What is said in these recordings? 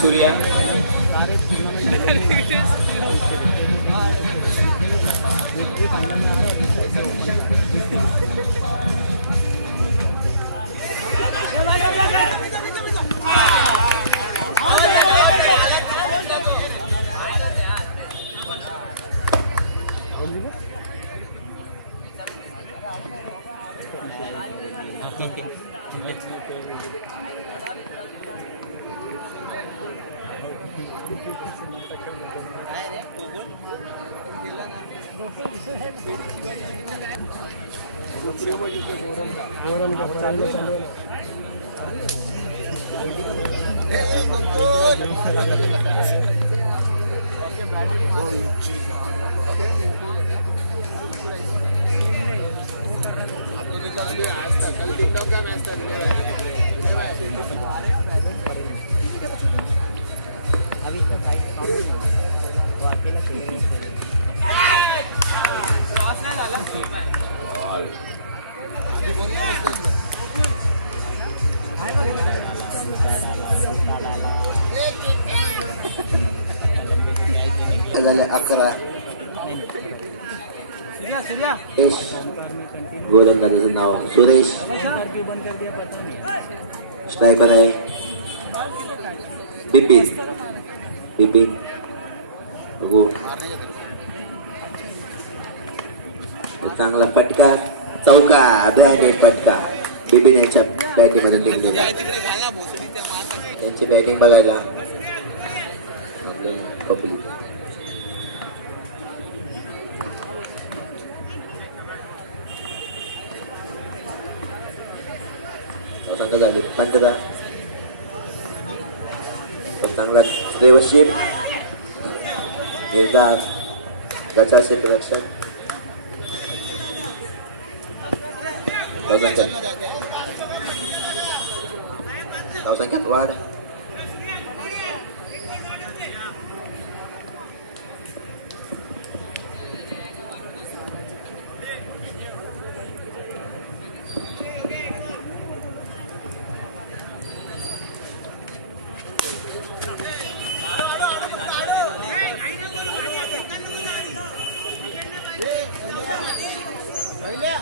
सूर्या सारे tournament victory final में आया और एक साइड से ओपन अभी इसका प्राइस काउंट नहीं होगा, वो अकेला खेलेगा। झाले 11 गोलंदाजाचं नाव सुरेश स्ट्रायकर आहे बिपिन बघू चांगला फटका चौका बॅटिंग फटका बिपिन यांच्या बॅटिंग मध्ये निघलेला त्यांची बॅटिंग बघायला आपले कपिल संघ झाली 15 चांगला देवशिप निर्धार त्याच्या सिलेक्शन धावसंख्यात वाढ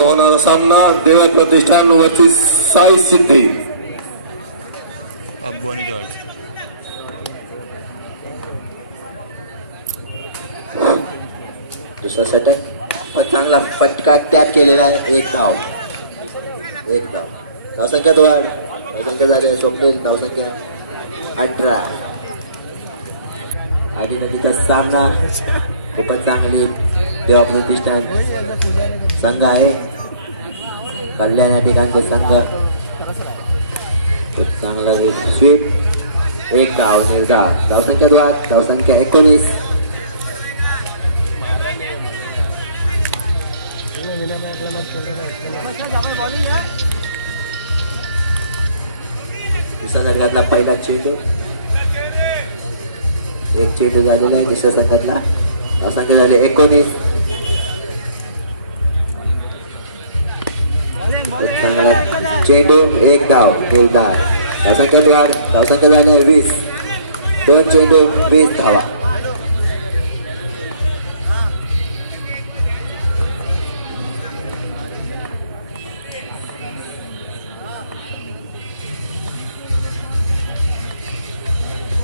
होणारा सामना देवा प्रतिष्ठान वर्सेस साई सिद्धी दुसरा षटक चांगला फटका टॅप केलेला आहे एक धाव धावसंख्या वाढ धावसंख्या झाले स्वप्नील धावसंख्या 18 आधीचा सामना खूपच चांगली देवा प्रतिष्ठान संघ आहे कल्याण या ठिकाणचे संघ खूप चांगला स्वीप एक धाव निर्धार धावसंख्या वाढ धावसंख्या 19 दुसऱ्या संघातला पहिला चेंडू एक चेंडू झालेला आहे दुसऱ्या संघातला धावसंख्या झाली 19 चांगला चेंडू एक धाव निर्धार धावसंख्यात वाढ धावसंख्या झाली 20 2 चेंडू 20 धावा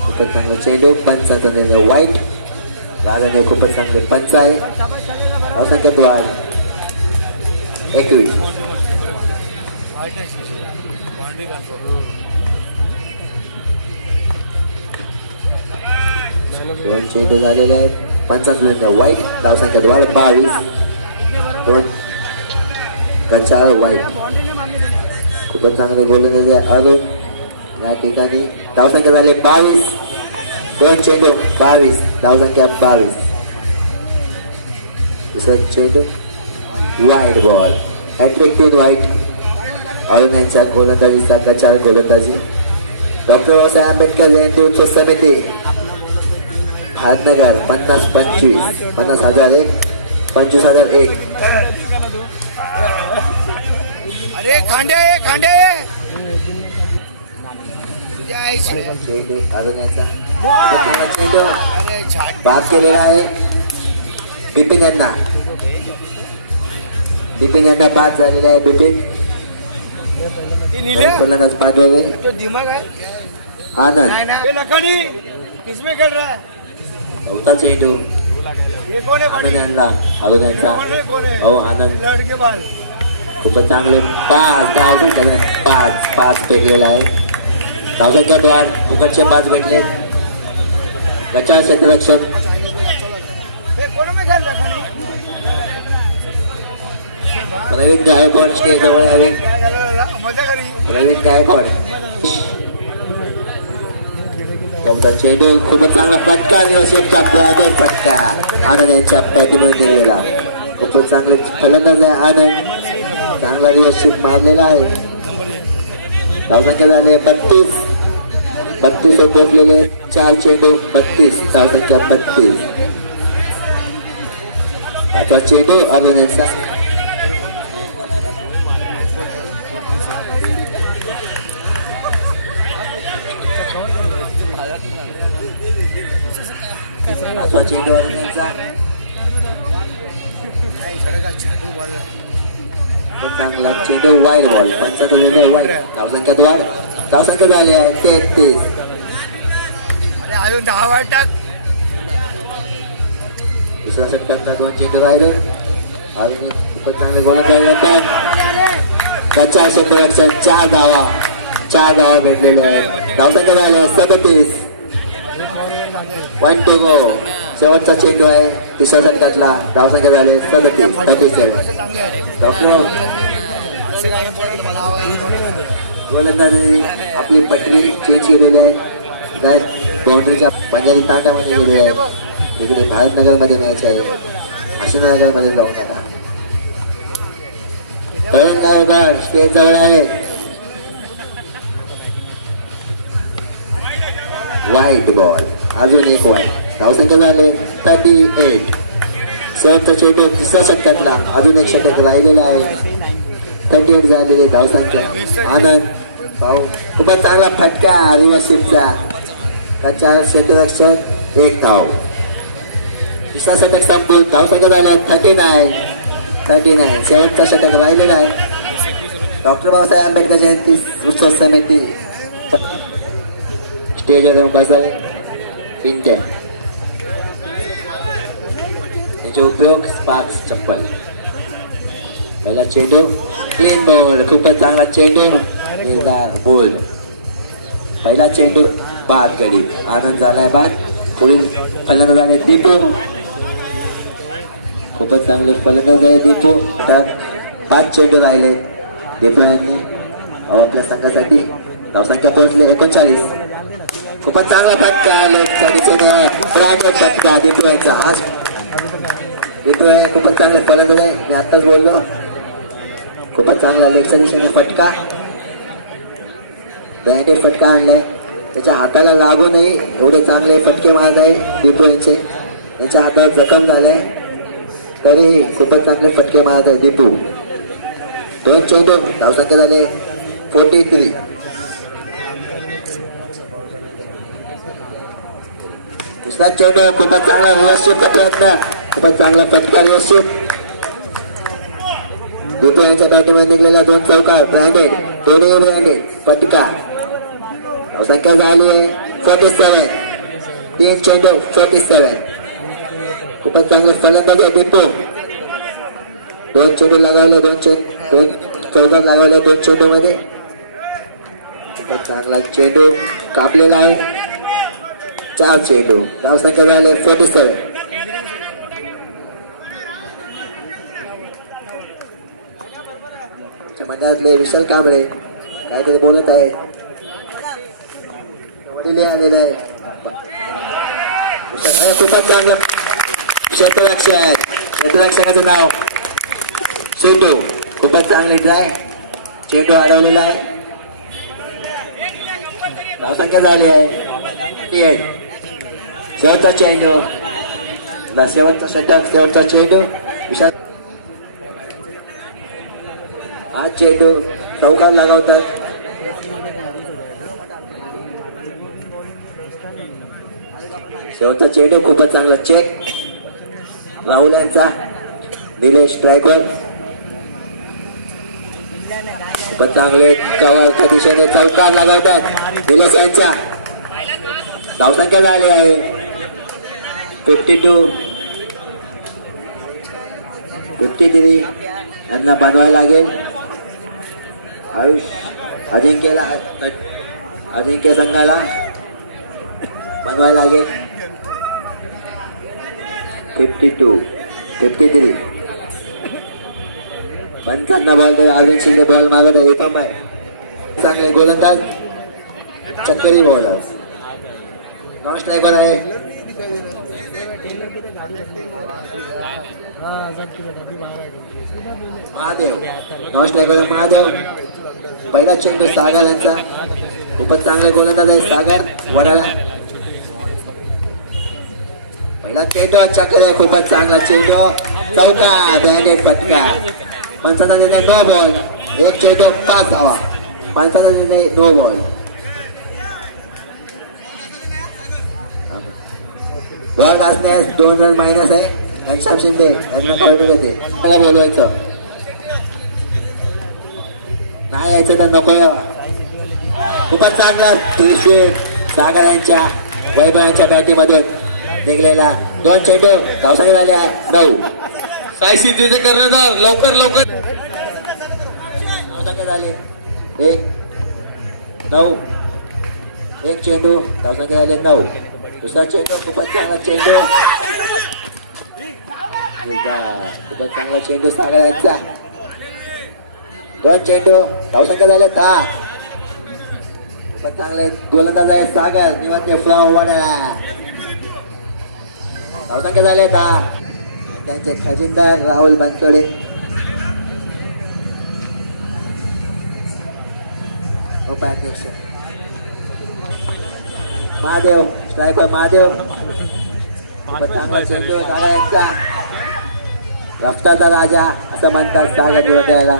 खूपच चांगला चेंडू पंचाचा निर्णय वाईट राजाने खूपच चांगले पंच आहे धावसंख्यात वाढ 21 दोन चेंडू झालेले आहेत पंचाचा निर्णय वाईट धावसंख्यात वाढ 22 2 कंचाळ वाईट खूपच चांगले गोलंदाज आहे अरुण या ठिकाणी धावसंख्या झाले 22 2 चेंडू 22 धावसंख्या 22 दुसरा चेंडू वाईट बॉल हॅट्रिक 2 वाईट अरुण यांच्या गोलंदाजीचा कचाळ गोलंदाजी डॉक्टर बाबासाहेब आंबेडकर जयंती उत्सव समिती भारतनगर 50-25 50,001 25,001 अरे खांडे चेंडू अजून याचा चेंडू बाद केलेला आहे बिपिन यांना बाद झालेला आहे बिपिन फलंदाज पाठवले आनंद चौथा चेंडू आनंद यांना अजून यांचा हो आनंद खूपच चांगले पाच फेकलेला आहे धावसंख्यात वाढ फुकटचे 5 भेटले गचाळ क्षेत्ररक्षण रवींद्र गायकवाड स्टेज जवळ यावे रवींद्र गायकवाड चौथा चेंडू खूपच चांगला फटका आनंद यांच्या बॅटमध्ये दिलेला खूपच चांगले फलंदाज आहे आनंद चांगला व्यवस्थित मारलेला आहे धावसंख्या झाले 32 पोहोचलेले 4 चेंडू 32 धावसंख्या 32 आता चेंडू अरुण यांचा चेंडू अरुण यांचा चांगला चेंडू वाईड बॉल 75 वाईड धावसंख्यात वाढ धावसंख्या झाली आहे 33 दुसऱ्या षटकातला 2 चेंडू राहिले अजून खूपच चांगले गोलंदाज त्याच्या क्षेत्ररक्षण 4 धावा भेटलेले आहेत धावसंख्या झाली 37 1 to go शेवटचा चेंडू आहे तिसऱ्या षटकातला धावसंख्या झाले 37 डॉक्टर गोलंदाजांनी आपली पटरी चेंज केलेली आहे बाउंड्रीच्या पंजाबी तांड्यामध्ये गेलेली आहे तिकडे भारतनगरमध्ये मॅच आहे आशिनानगरमध्ये जाऊ नका गायकवाड स्टेज जवळ आहे वाईट बॉल अजून एक वाईट धावसंख्या झाले 38 शेवटचा चेंडू तिसऱ्या षटकातला अजून एक षटक राहिलेला आहे 38 झालेली धावसंख्या आनंद भाऊ खूपच चांगला फटका रिवर्सिपचा त्याच्या क्षेत्ररक्षण 1 धाव तिसरा षटक संपून धावसंख्या झाले 39 शेवटचा षटक राहिलेला आहे डॉक्टर बाबासाहेब आंबेडकर जयंती उत्सव समिती स्टेजवर बसावे पिंट्या याचे उपयोग स्पार्क्स चप्पल पहिला चेंडू क्लीन बॉल खूपच चांगला चेंडू बोल्ड पहिला चेंडू बाद गडी आनंद झालाय बाद पुढील फलंदाज झाले दीपू खूपच चांगले फलंदाज आहे दीपू 5 चेंडू राहिले दीपू यांनी आपल्या संघासाठी धावसंख्या पोहोचले 39 खूपच चांगला फटका लेगच्या दिशेने ब्रँडेड फटका दीपू यांचा आज दीपू आहे खूपच चांगले फलंदाज आहे मी आत्ताच बोललो खूपच चांगला लेगच्या दिशेने फटका ब्रँडेड फटका आणलाय त्याच्या हाताला लागू नाही एवढे चांगले फटके मारत आहे दीपू यांचे त्यांच्या हातावर जखम झालाय तरी खूपच चांगले फटके मारत आहे दीपू 2 चेंडू धावसंख्या झाले 43 दुसरा चेंडू खूपच चांगला व्यवस्थित प्रयत्न खूपच चांगला फटका व्यवस्थित दीपू यांच्या बॅटमध्ये निघलेला 2 चौकार ब्रँडेड दोन्ही ब्रँडेड फटका धावसंख्या झाली आहे 47 3 चेंडू 47 खूपच चांगले फलंदाज आहे दीपू 2 चेंडू लगावले 2 चौकार लगावले 2 चेंडू मध्ये खूपच चांगला चेंडू कापलेला आहे 4 चेंडू धावसंख्या झाले 47 मंडळातले विशाल कांबळे काहीतरी बोलत आहे वडील आलेले आहे खूपच चांगलं क्षेत्ररक्षकाचं नाव चेंडू खूपच चांगले ड्राय चेंडू अडवलेला आहे धावसंख्या झाली आहे शेवटचा चेंडू शेवटचा षटक शेवटचा चेंडू विशाल हा चेंडू चौकार लगावतात शेवटचा चेंडू खूपच चांगला चेक राहुल यांचा निलेश स्ट्रायकर खूपच चांगले कव्हरच्या दिशेने चौकार लगावतात निलेश यांच्या धावसंख्या झाली आहे 52 53 यांना बनवायला लागेल अजिंक्य संघाला बनवायला लागेल 52 53 पंचांना बॉल अजून शिंदे बॉल मागवला हे पण आहे चांगले गोलंदाज चक्करी बॉलर नॉन स्ट्रायकर आहे महादेव नॉन स्ट्रायकर महादेव पहिला चेंडू सागर यांचा खूपच चांगले गोलंदाज आहे सागर वडाळा पहिला चेंडू चक्कर आहे खूपच चांगला चेंडू चौका बॅटेड फटका पंचाचा निर्णय नो बॉल एक चेंडू 5 धावा पंचाचा निर्णय नो बॉल बॉल घासण्यास 2 रन मायनस आहे घनश्याम शिंदे यांना कळवण्यात येते मला बोलवायचं नाही यायचं तर नको यावा खूपच चांगला सागर यांच्या वैभवांच्या बॅटीमधून निघलेला 2 चेंडू धावसंख्या झाली आहे 9 साई सिद्धीचे कर्णधार लवकर लवकर धावसंख्या झाली 9 एक चेंडू धावसंख्या झाली 9 दुसरा चेंडू खूपच चांगला चेंडू खूपच चांगला चेंडू सागर यांचा 2 चेंडू धावसंख्या झाल्या 10 खूपच चांगले गोलंदाज आहे सागर निवांत फ्लॉ वडाळा धावसंख्या झाल्या 10 त्यांचे खजिनदार राहुल बनसोडे उपाध्यक्ष महादेव स्ट्रायकर महादेव चेंडू सागर यांचा रफ्ताचा राजा असं म्हणतात सागर निवडण्याला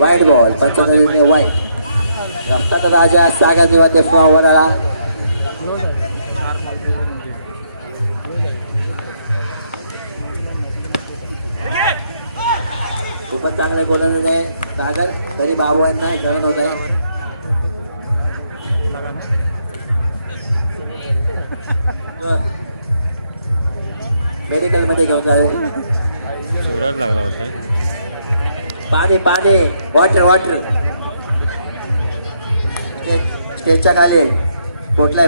वाईट बॉल पंचांना वाईट रफ्ताचा राजा सागर निवडते फ्लॉ वडाळा खूपच चांगले गोलंदाज आहे सागर तरी बाबू यांना कळून होत आहे मेडिकल मध्ये घेऊन जावे पाणी वॉटर स्टेजच्या खाली पोटला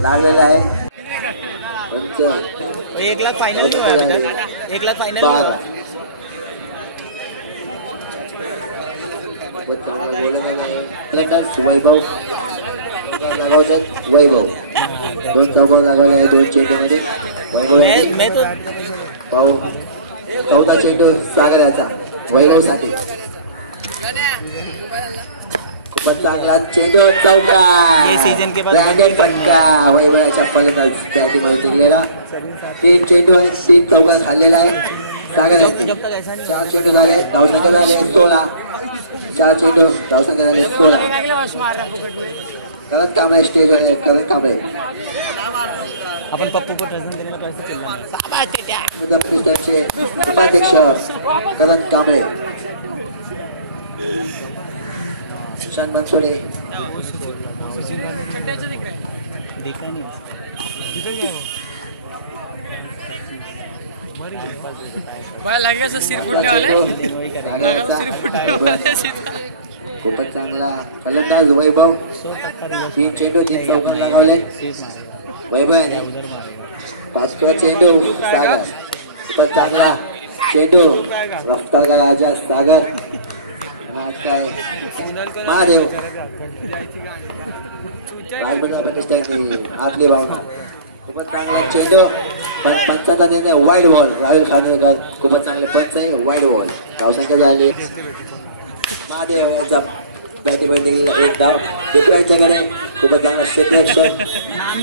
लागलेला आहे 1 लाख फाइनल नहीं हुआ अभी तक 1 लाख फाइनल नहीं हुआ वैभव लगावतात वैभव 2 चौकार लागवले 2 चेंडू मध्ये वैभव मैं तो पाहू 14 चेंडू सागर याचा वैभव साठी खूपच चांगला चेंडू चौका ये सीजन के बाद फटका वैभवाच्या फलंदाज बॅटिंगमध्ये निघालेला 3 चेंडू आणि 3 चौका खाल्लेला आहे सागर जब तक ऐसा नहीं 4 चेंडू झाले धावसंख्या झाली 16 4 चेंडू धावसंख्या झाली 16 करण कांबळे स्टेज वाले करण कांबळे अपन पप्पू को ट्रेजन देने का पैसा चिल्ला त्यांचे उपाध्यक्ष करण कांबळे सुशांत बनसोडे देखा नहीं खूपच चांगला फलंदाज वैभव 3 चेंडू 3 चौकार लगावले वैभव 5वा चेंडू सागर खूपच चांगला चेंडू रफ्तारचा राजा सागर काय महादेव आतली भावना खूपच चांगला चेंडू पण पंचाचा निर्णय वाईड बॉल राहुल खानवेकर खूपच चांगले पंच आहे वाईड बॉल धावसंख्या झाली महादेव यांचा बॅटिंगमध्ये एक धाव दुसऱ्या यांच्याकडे खूपच चांगला क्षेत्ररक्षण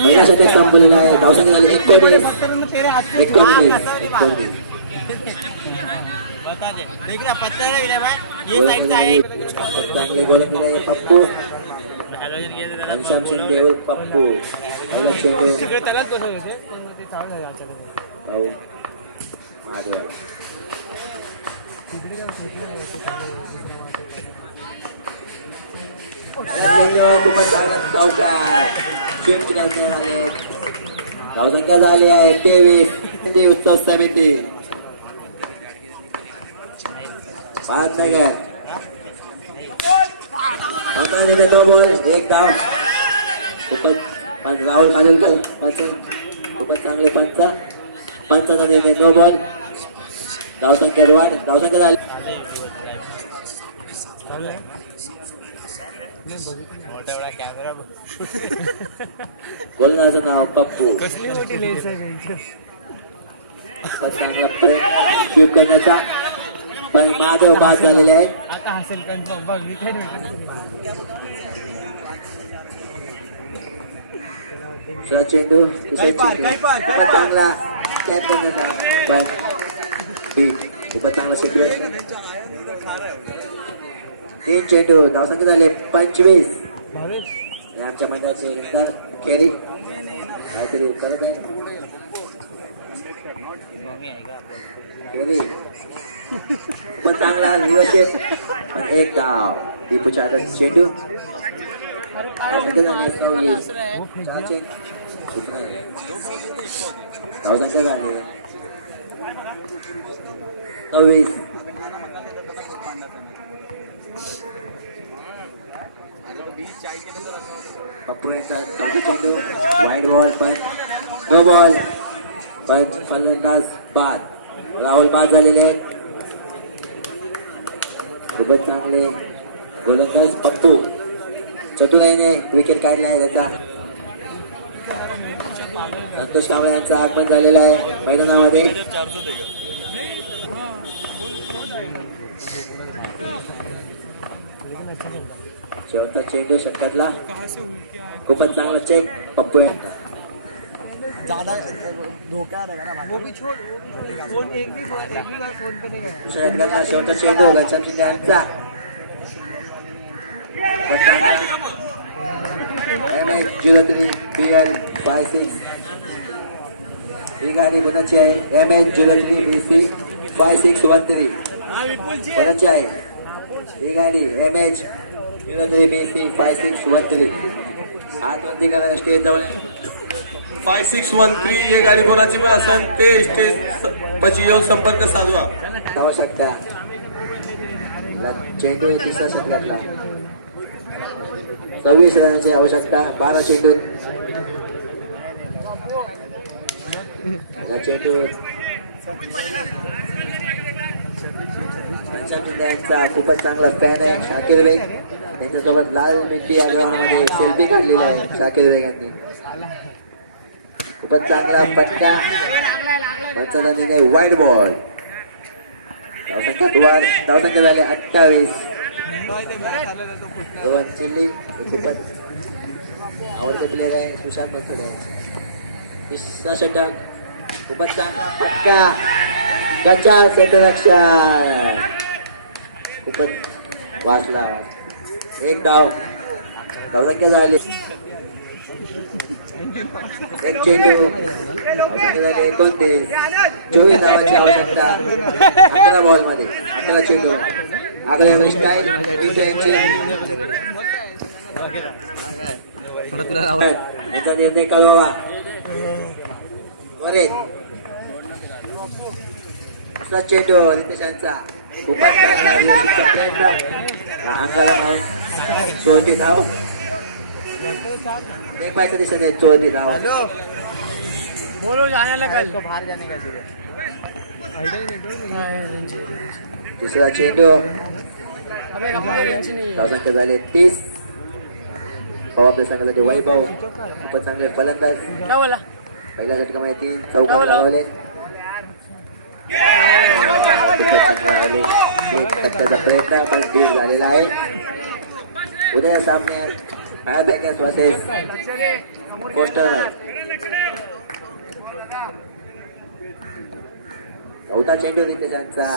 पहिला षटक संपलेला आहे धावसंख्या झाली 19 बता दे देख रहा पत्थर है भाई ये साइड से आहे चांगले गोलंदाज आहे पप्पू हॅलोजन गेले त्याला पंजाब केवळ पप्पू पहिला चेंडू तिकडे त्यालाच बसवत होते पण मग ते चालू झाले अचानक पाहू महादेवाला तिकडे जाऊ धावसंख्या झाली आहे 23 ते उत्सव समिती महानगर नो बॉल एक धाव खूपच राहुल खानोलकर खूपच चांगले पंचांना निर्णय नो बॉल धावसंख्यात वाढ धावसंख्या झाली मोठा एवढा कॅमेरा गोलंदाजाचं नाव पप्पू कसली मोठी लेन्स आहे त्यांची खूपच चांगला प्रयत्न स्वीप करण्याचा पण महादेव बाद झालेले आहेत आता हसेल कन्फर्म बघ विकेट चेंडू खूपच चांगला कॅच करण्याचा पण खूपच चांगला क्षेत्र 3 चेंडू धावसंख्या झाले 25 आमच्या मंडळाचे नंतर खेळी काहीतरी करत आहे खेळी खूपच चांगला नियोजित एक धाव दीपूच्या हातात चेंडू धावसंख्या झाली 29 पप्पू यांचा चेंडू वाईट बॉल पण नो बॉल पण फलंदाज बाद राहुल बाद झालेले आहेत खूपच चांगले गोलंदाज पप्पू चतुराईने विकेट काढले आहे त्याचा संतोष कांबळे यांचं आगमन झालेलं आहे मैदानामध्ये शेवटचा चेंडू षटकातला खूपच चांगला चेक पप्पू यांचा षटकातला शेवटचा चेंडू घनश्याम शिंदे यांचा MH03 BL 56 ही गाडी कोणाची आहे MH03 BC 5613 कोणाची आहे ही गाडी MH03 BC 5613 हात वरती करा स्टेज जाऊन 5613 ही गाडी कोणाची पण असेल ते स्टेज पशी येऊन संपर्क साधवा धावू शकता चेंडू तिसऱ्या षटकातला 26 रनाची आवश्यकता 12 चेंडू चेंडू यांचा खूपच चांगला फॅन आहे शाकीर बेग त्यांच्यासोबत लाल मिट्टी या ग्राउंडमध्ये सेल्फी काढलेला आहे शाकीर बेग यांनी खूपच चांगला पटका पंचांना वाईट बॉल धावसंख्या झाले 28 दोन चिल्ली खूपच आवडते प्लेअर आहे सुशांत बंसोडे तिसरा षटक खूपच चांगला फटका गचा क्षेत्ररक्षण खूपच वाचला एक धाव धावसंख्या झाली एक चेंडू झाले 29 24 धावाची आवश्यकता 11 बॉल मध्ये 11 चेंडू आगळ्या स्टाईल याचा निर्णय कळवावा त्वरित दुसरा चेंडू रितेशांचा खूपच चांगला प्रयत्न अंगाला मारून 34 धाव एक पायच्या दिशेने 34 धाव बाहर जाने का दुसरा चेंडू धावसंख्या झाले 30 आपल्या संघासाठी वैभव खूपच चांगले फलंदाज पहिल्या षटकामध्ये 3 चौकार लावले एक टक्क्याचा प्रयत्न पण दूर झालेला आहे उद्या सामने पॅकेज वर्सेस पोस्टर चौथा चेंडू रितेशांचा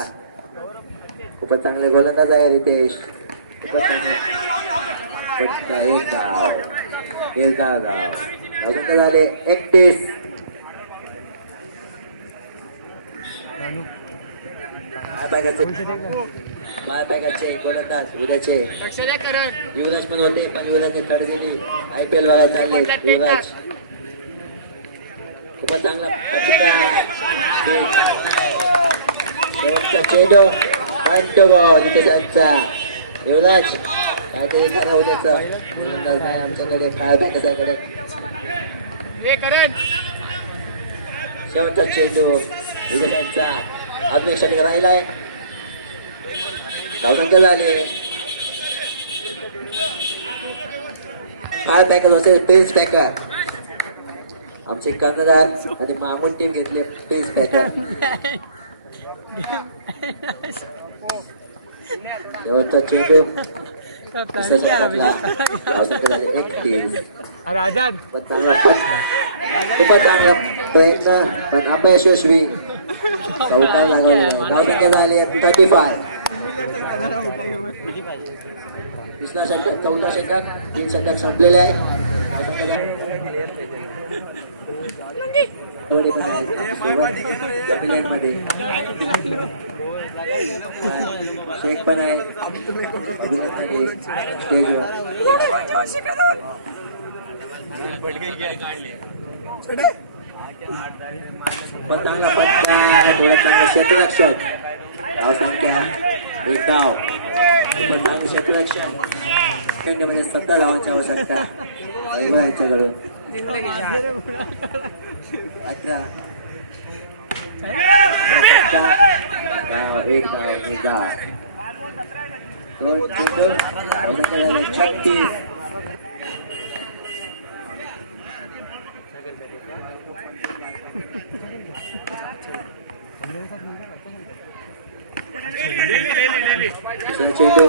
खूपच चांगले गोलंदाज आहे रितेश. खूपच चांगले. एक धाव. निर्धाव धाव. धावसंख्या झाले 31. महापायकाचे गोलंदाज उद्याचे युवराज पण होते, पण युवराजने थर्ड दिली. IPL बघायला चालले युवराज. खूपच चांगला शेवटचा चेंडू त्यांचा युवराज काहीतरी खरा उद्याचा गोलंदाज नाही आमच्याकडे. महापायकाच्याकडे शेवटचा चेंडू त्यांचा अजून एक षटक राहिलाय. धावसंख्या झाले. काळ पॅकर असेल प्रिन्स पॅकर. आमचे कर्णधार आणि मामून टीम घेतले प्रिन्स पॅकर. शेवटचा चेंडू धावसंख्या झाली 31. खूपच चांगला प्रयत्न पण अपयशस्वी. चौकार लागवलेला आहे. धावसंख्या झाली 35. तिसरा षटक, चौथा षटक, 3 षटक संपलेले आहे. शेख पण आहे स्टेजवर. पण चांगला पट्टा, थोडा चांगला क्षेत्ररक्षण. धावसंख्या 1 धाव. पण चांगलं क्षेत्ररक्षण. 17 धावांची आवश्यकता यांच्याकडून. 1 धाव. 2 चेंडू. धावसंख्या झाली 36. चेंडू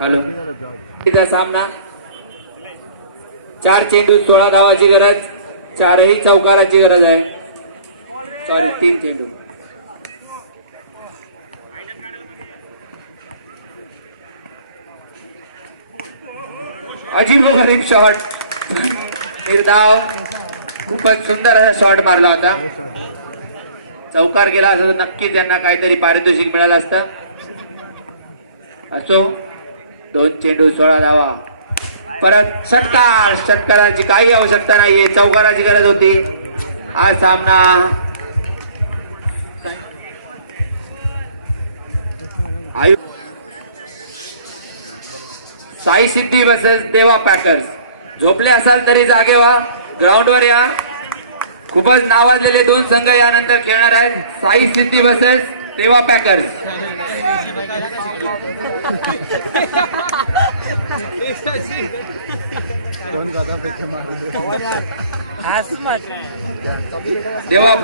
हॅलो. सामना 4 चेंडू 16 धावाची गरज. 4ही चौकाराची गरज आहे. सॉरी 3 चेंडू. अजीबोगरीब शॉट. निर्धाव. खूपच सुंदर असा शॉट मारला होता. चौकार गेला असता तर नक्की त्यांना काहीतरी पारितोषिक मिळालं असतं. असो 2 चेंडू 16 धावा. परत षटकार. षटकाराची काही आवश्यकता नाहीये. चौकाराची गरज होती. हा सामना साई सिद्धी वर्सेस देवा पॅकर्स. झोपले असाल तरी जागे व्हा. ग्राउंडवर या. खूपच नावाजलेले 2 संघ यानंतर खेळणार आहेत. साई सिद्धी वर्सेस देवा पॅकर्स. देवा